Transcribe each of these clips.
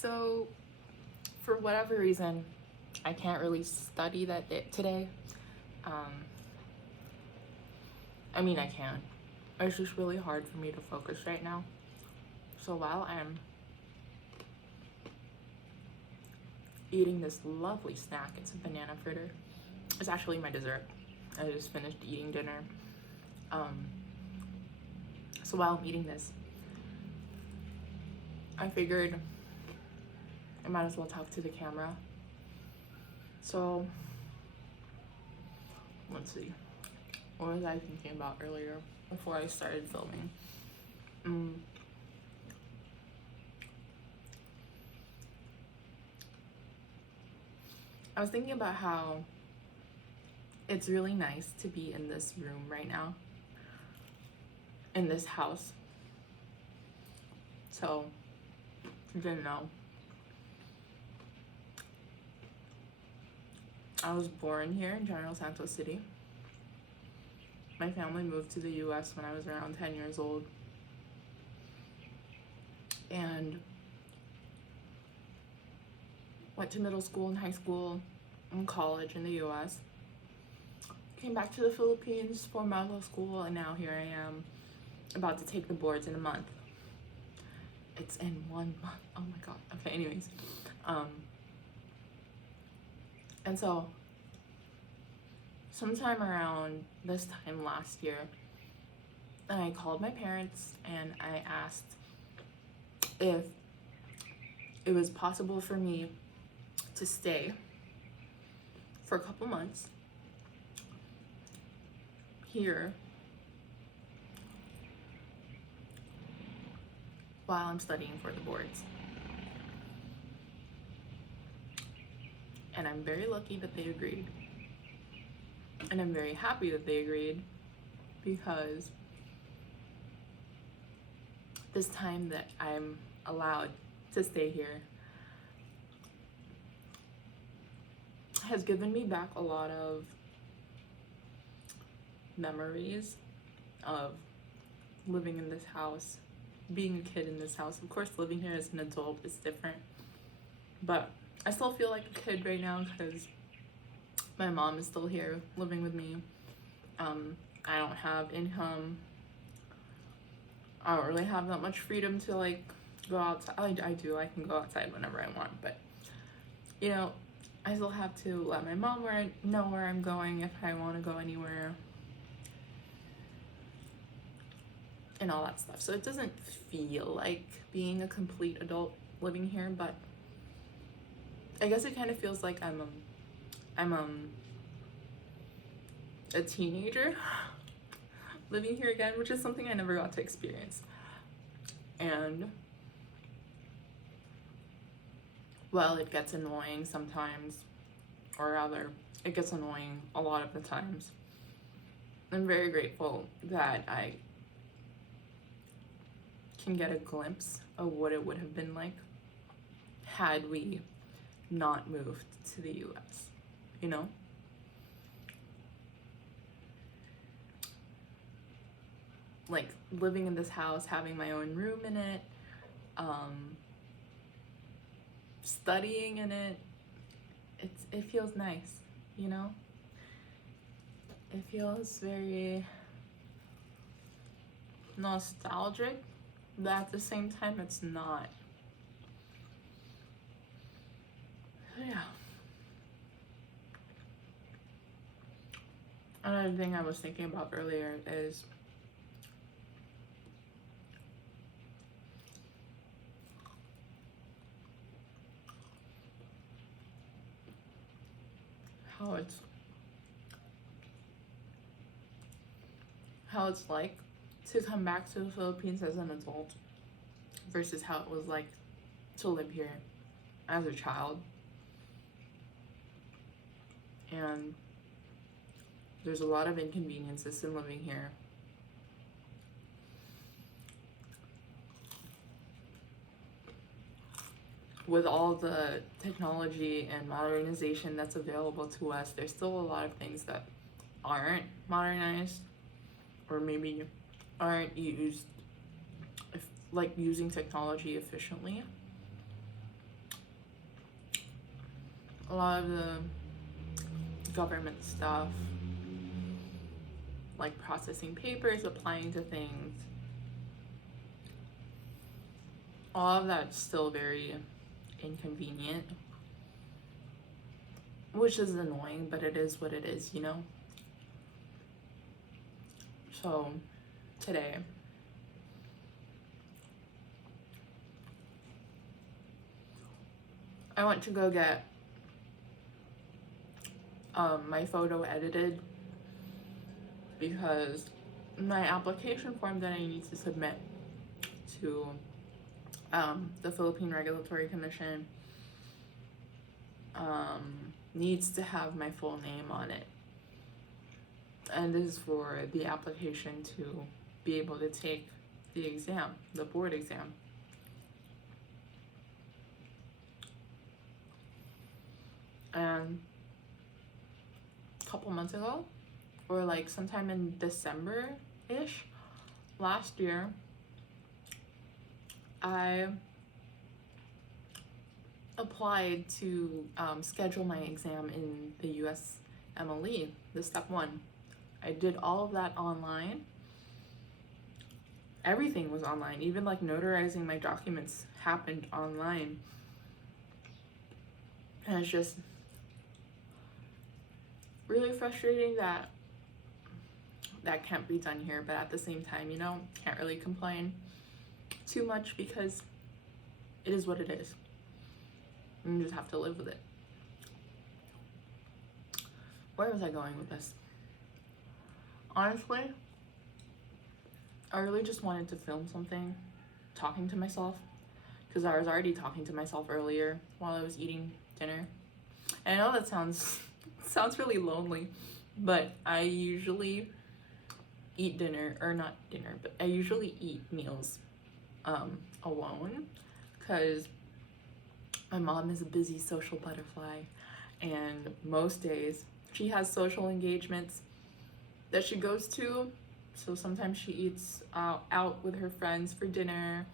So, for whatever reason, I can't really study that day today. Um, I mean, I can. It's just really hard for me to focus right now. So while I'm eating this lovely snack, it's a banana fritter. It's actually my dessert. I just finished eating dinner. So while I'm eating this, I figured I might as well talk to the camera. So let's see. What was I thinking about earlier before I started filming? I was thinking about how it's really nice to be in this room right now, in this house. So, if you didn't know, I was born here in General Santos City. My family moved to the US when I was around 10 years old. And went to middle school and high school and college in the US. Came back to the Philippines for medical school, and now here I am about to take the boards in a month. It's in 1 month. Oh my god. Okay, anyways. And so sometime around this time last year, I called my parents and I asked if it was possible for me to stay for a couple months here while I'm studying for the boards. And I'm very lucky that they agreed. And I'm very happy that they agreed, because this time that I'm allowed to stay here has given me back a lot of memories of living in this house, being a kid in this house. Of course, living here as an adult is different, but I still feel like a kid right now because my mom is still here living with me. I don't have income. I don't really have that much freedom to like go outside. I do. I can go outside whenever I want, but you know, I still have to let my mom know where I'm going if I want to go anywhere, and all that stuff. So it doesn't feel like being a complete adult living here, but I guess it kind of feels like I'm a teenager living here again, which is something I never got to experience. And well, it gets annoying sometimes, or rather, it gets annoying a lot of the times. I'm very grateful that I can get a glimpse of what it would have been like had we not moved to the US, you know? Like living in this house, having my own room in it, studying in it, it feels nice, you know? It feels very nostalgic, but at the same time it's not. Yeah. Another thing I was thinking about earlier is how it's like to come back to the Philippines as an adult versus how it was like to live here as a child. And there's a lot of inconveniences in living here. With all the technology and modernization that's available to us, there's still a lot of things that aren't modernized, or maybe aren't used, like using technology efficiently. a lot of the government stuff, like processing papers, applying to things, all of that's still very inconvenient, which is annoying, but it is what it is, you know? So today, I went to go get my photo edited because my application form that I need to submit to the Philippine Regulatory Commission needs to have my full name on it. And this is for the application to be able to take the exam, the board exam. And a couple months ago, or like sometime in December-ish last year, I applied to schedule my exam in the USMLE, the Step 1. I did all of that online. Everything was online, even like notarizing my documents happened online. And it's just really frustrating that that can't be done here, but at the same time, you know, can't really complain too much because it is what it is. And you just have to live with it. Where was I going with this? Honestly, I really just wanted to film something talking to myself, because I was already talking to myself earlier while I was eating dinner. And I know that sounds really lonely, but I usually eat dinner, or not dinner, but I usually eat meals alone, because my mom is a busy social butterfly, and most days she has social engagements that she goes to. So sometimes she eats out with her friends for dinner,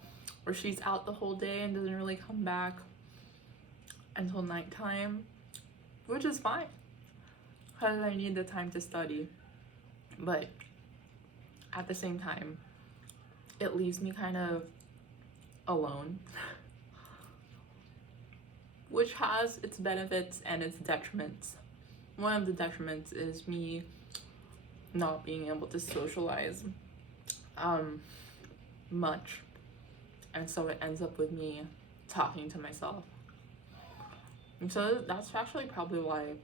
or she's out the whole day and doesn't really come back until nighttime, which is fine because I need the time to study. But at the same time, it leaves me kind of alone, which has its benefits and its detriments. One of the detriments is me not being able to socialize much, and so it ends up with me talking to myself. And so that's actually probably why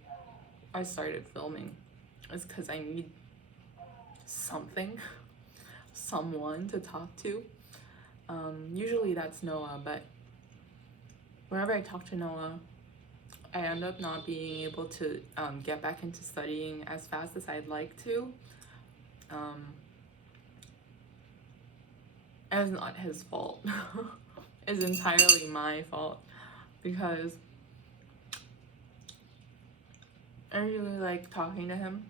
I started filming, is because I need someone to talk to. Usually that's Noah, but whenever I talk to Noah, I end up not being able to get back into studying as fast as I'd like to. And it's not his fault. It's entirely my fault, because I really like talking to him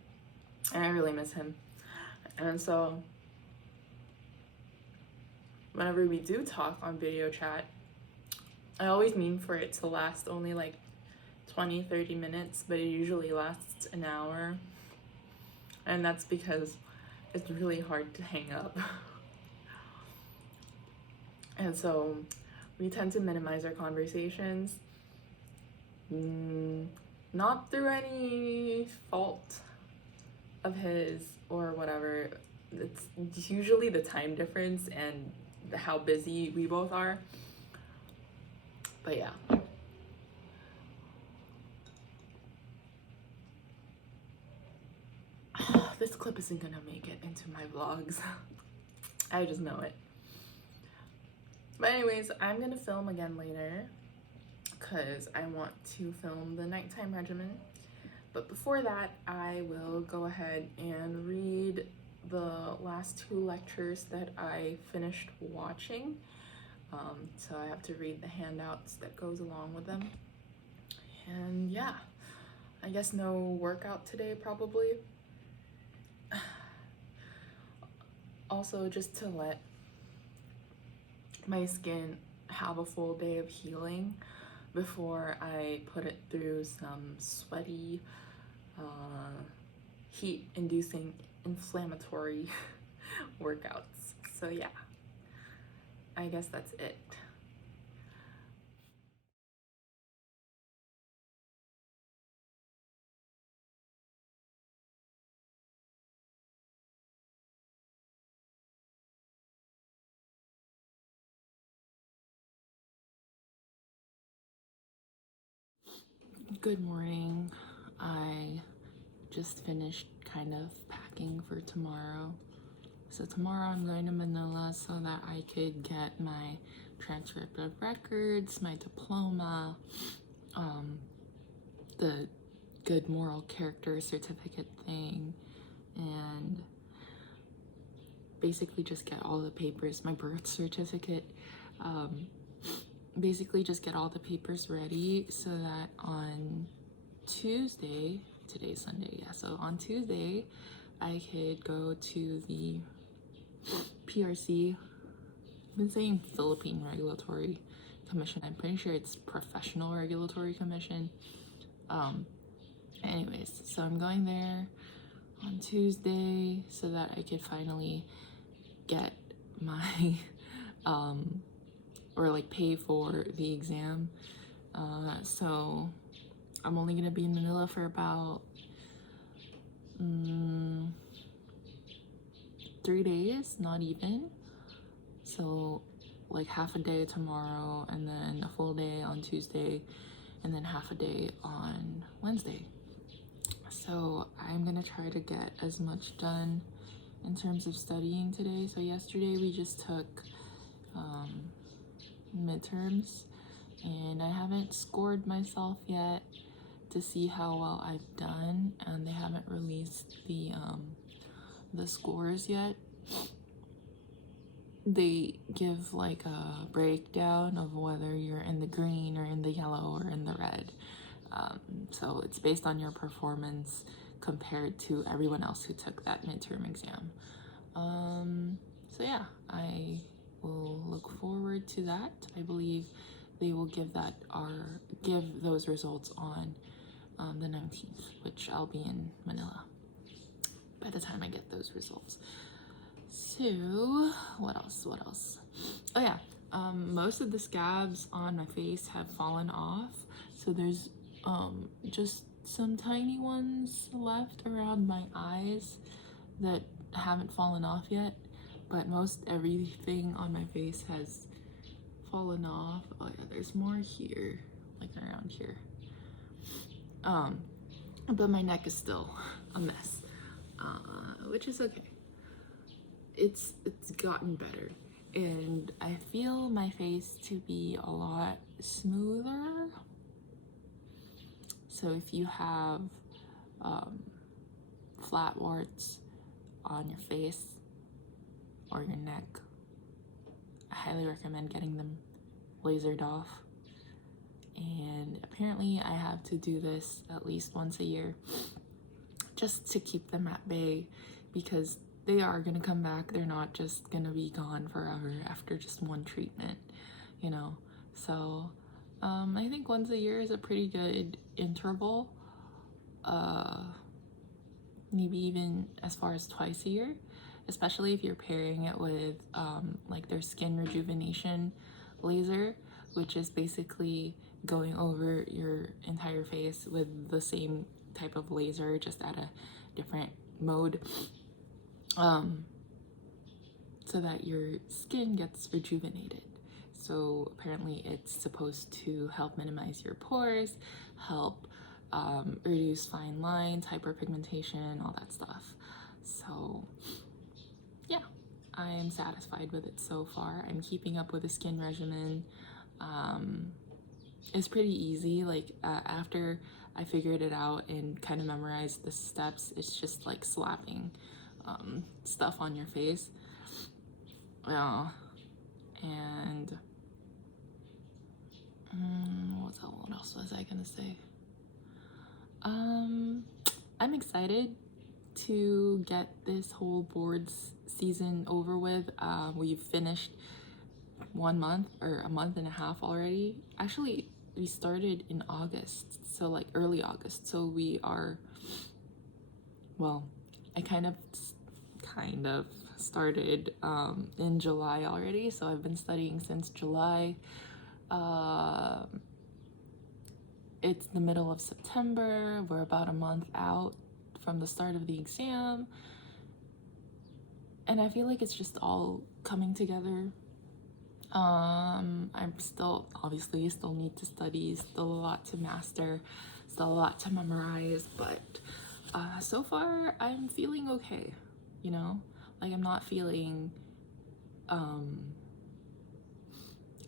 and I really miss him. And so whenever we do talk on video chat, I always mean for it to last only like 20-30 minutes, but it usually lasts an hour. And that's because it's really hard to hang up. And so we tend to minimize our conversations, not through any fault of his or whatever. It's usually the time difference and how busy we both are. But yeah. This clip isn't gonna make it into my vlogs. I just know it. But anyways, I'm gonna film again later because I want to film the nighttime regimen. But before that, I will go ahead and read the last 2 lectures that I finished watching. So I have to read the handouts that goes along with them. And yeah, I guess no workout today probably. Also, just to let my skin have a full day of healing, before I put it through some sweaty, heat-inducing, inflammatory workouts. So yeah, I guess that's it. Good morning. I just finished kind of packing for tomorrow. So tomorrow I'm going to Manila so that I could get my transcript of records, my diploma, the good moral character certificate thing, and basically just get all the papers, my birth certificate, basically just get all the papers ready so that on Tuesday, today's Sunday, yeah, so on Tuesday I could go to the PRC. I've been saying Philippine Regulatory Commission. I'm pretty sure it's Professional Regulatory Commission. Anyways, so I'm going there on Tuesday so that I could finally get my or like pay for the exam. So I'm only gonna be in Manila for about 3 days, not even. So like half a day tomorrow, and then a full day on Tuesday, and then half a day on Wednesday. So I'm gonna try to get as much done in terms of studying today. So yesterday we just took midterms, and I haven't scored myself yet to see how well I've done, and they haven't released the scores yet. They give like a breakdown of whether you're in the green or in the yellow or in the red. So it's based on your performance compared to everyone else who took that midterm exam. So yeah, I will look forward to that. I believe they will give those results on the 19th, which I'll be in Manila by the time I get those results. So what else? Oh yeah, most of the scabs on my face have fallen off, so there's just some tiny ones left around my eyes that haven't fallen off yet, but most everything on my face has fallen off. Oh yeah, there's more here, like around here. But my neck is still a mess, which is okay. It's gotten better, and I feel my face to be a lot smoother. So if you have flat warts on your face or your neck, I highly recommend getting them lasered off. And apparently I have to do this at least once a year just to keep them at bay, because they are going to come back. They're not just going to be gone forever after just one treatment, you know. So I think once a year is a pretty good interval, maybe even as far as twice a year, especially if you're pairing it with like their skin rejuvenation laser, which is basically going over your entire face with the same type of laser, just at a different mode, so that your skin gets rejuvenated. So apparently it's supposed to help minimize your pores, help reduce fine lines, hyperpigmentation, all that stuff. So yeah, I am satisfied with it so far. I'm keeping up with the skin regimen. It's pretty easy. Like after I figured it out and kind of memorized the steps, it's just like slapping stuff on your face. And what else was I gonna say? I'm excited to get this whole boards season over with. We've finished 1 month or a month and a half already. Actually, we started in August, so like early August. So we are, well, I kind of started in July already. So I've been studying since July. It's the middle of September. We're about a month out from the start of the exam. And I feel like it's just all coming together. I'm still, obviously, still need to study, still a lot to master, still a lot to memorize, but so far I'm feeling okay, you know? Like, I'm not feeling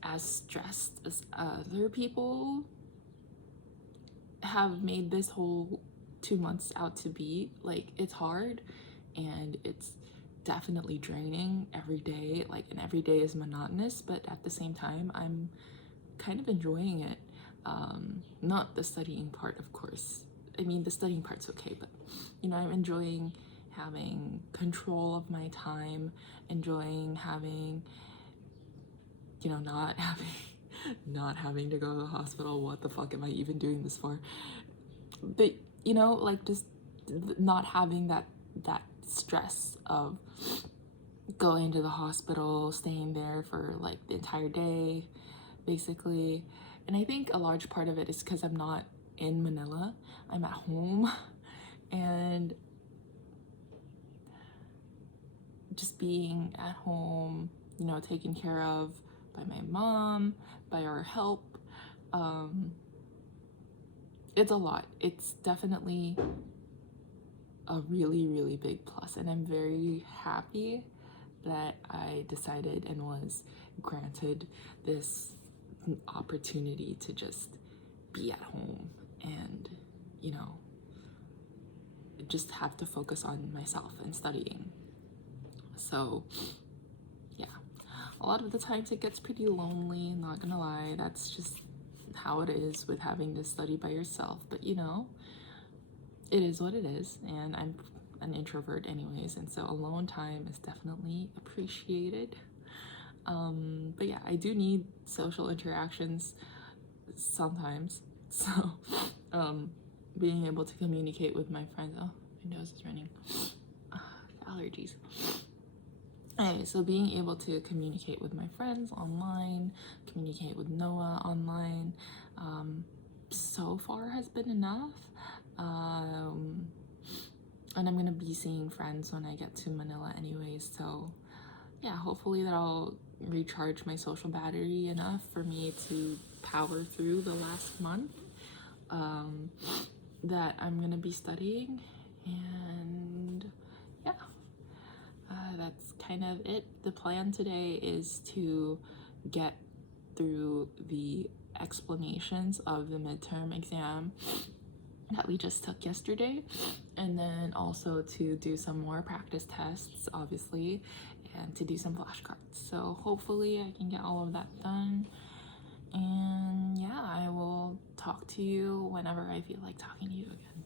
as stressed as other people have made this whole 2 months out to be. Like, it's hard and it's definitely draining every day, like, and every day is monotonous, but at the same time I'm kind of enjoying it. Not the studying part, of course. I mean, the studying part's okay, but you know, I'm enjoying having control of my time, enjoying having, you know, not having to go to the hospital. What the fuck am I even doing this for? But you know, like, just not having that stress of going to the hospital, staying there for like the entire day, basically. And I think a large part of it is because I'm not in Manila, I'm at home, and just being at home, you know, taken care of by my mom, by our help, it's a lot. It's definitely a really, really big plus, and I'm very happy that I decided and was granted this opportunity to just be at home and, you know, just have to focus on myself and studying. So yeah, a lot of the times it gets pretty lonely, not gonna lie. That's just how it is with having to study by yourself, but you know, it is what it is, and I'm an introvert anyways, and so alone time is definitely appreciated. But yeah, I do need social interactions sometimes, so being able to communicate with my friends. Oh, my nose is running. Allergies. Anyway, so being able to communicate with my friends online, communicate with Noah online, so far has been enough. And I'm gonna be seeing friends when I get to Manila anyways, so yeah, hopefully that'll recharge my social battery enough for me to power through the last month that I'm gonna be studying. And yeah, that's kind of it. The plan today is to get through the explanations of the midterm exam that we just took yesterday, and then also to do some more practice tests, obviously, and to do some flashcards. So hopefully I can get all of that done, and yeah, I will talk to you whenever I feel like talking to you again.